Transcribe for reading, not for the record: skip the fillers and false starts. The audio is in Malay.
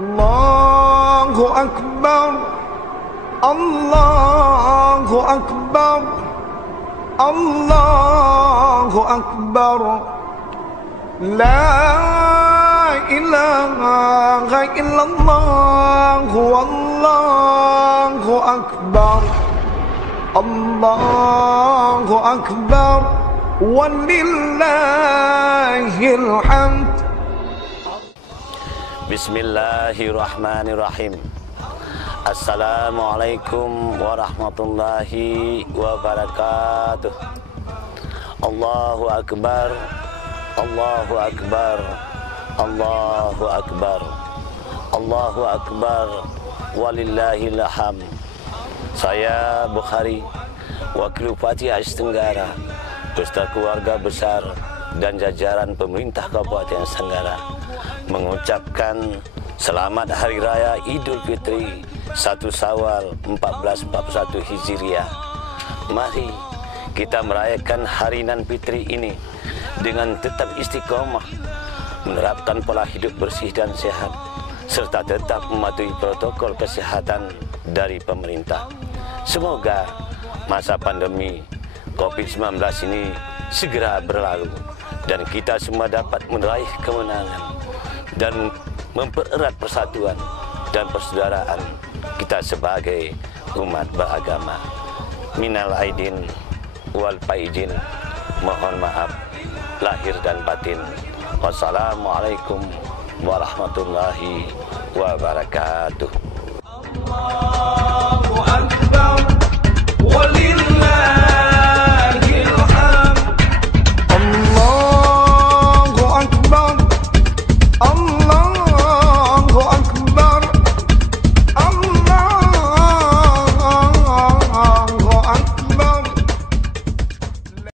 Allahu Akbar, Allahu Akbar, Allahu Akbar. La ilaha illallah, Wallahu Akbar, Allahu Akbar, walillahil hamd. Bismillahirrahmanirrahim. Assalamualaikum warahmatullahi wabarakatuh. Allahu Akbar, Allahu Akbar, Allahu Akbar, Allahu Akbar, walillahil hamd. Saya Bukhari, Wakil Bupati Aceh Tenggara, beserta keluarga besar dan jajaran pemerintah Kabupaten Tenggara, mengucapkan selamat Hari Raya Idul Fitri 1 Syawal 1441 Hijriah. Mari kita merayakan hari nan fitri ini dengan tetap istiqomah, menerapkan pola hidup bersih dan sehat, serta tetap mematuhi protokol kesehatan dari pemerintah. Semoga masa pandemi COVID-19 ini segera berlalu dan kita semua dapat meraih kemenangan dan mempererat persatuan dan persaudaraan kita sebagai umat beragama. Minal aidin wal faizin, mohon maaf lahir dan batin. Wassalamualaikum warahmatullahi wabarakatuh. Allahu Akbar, walillahil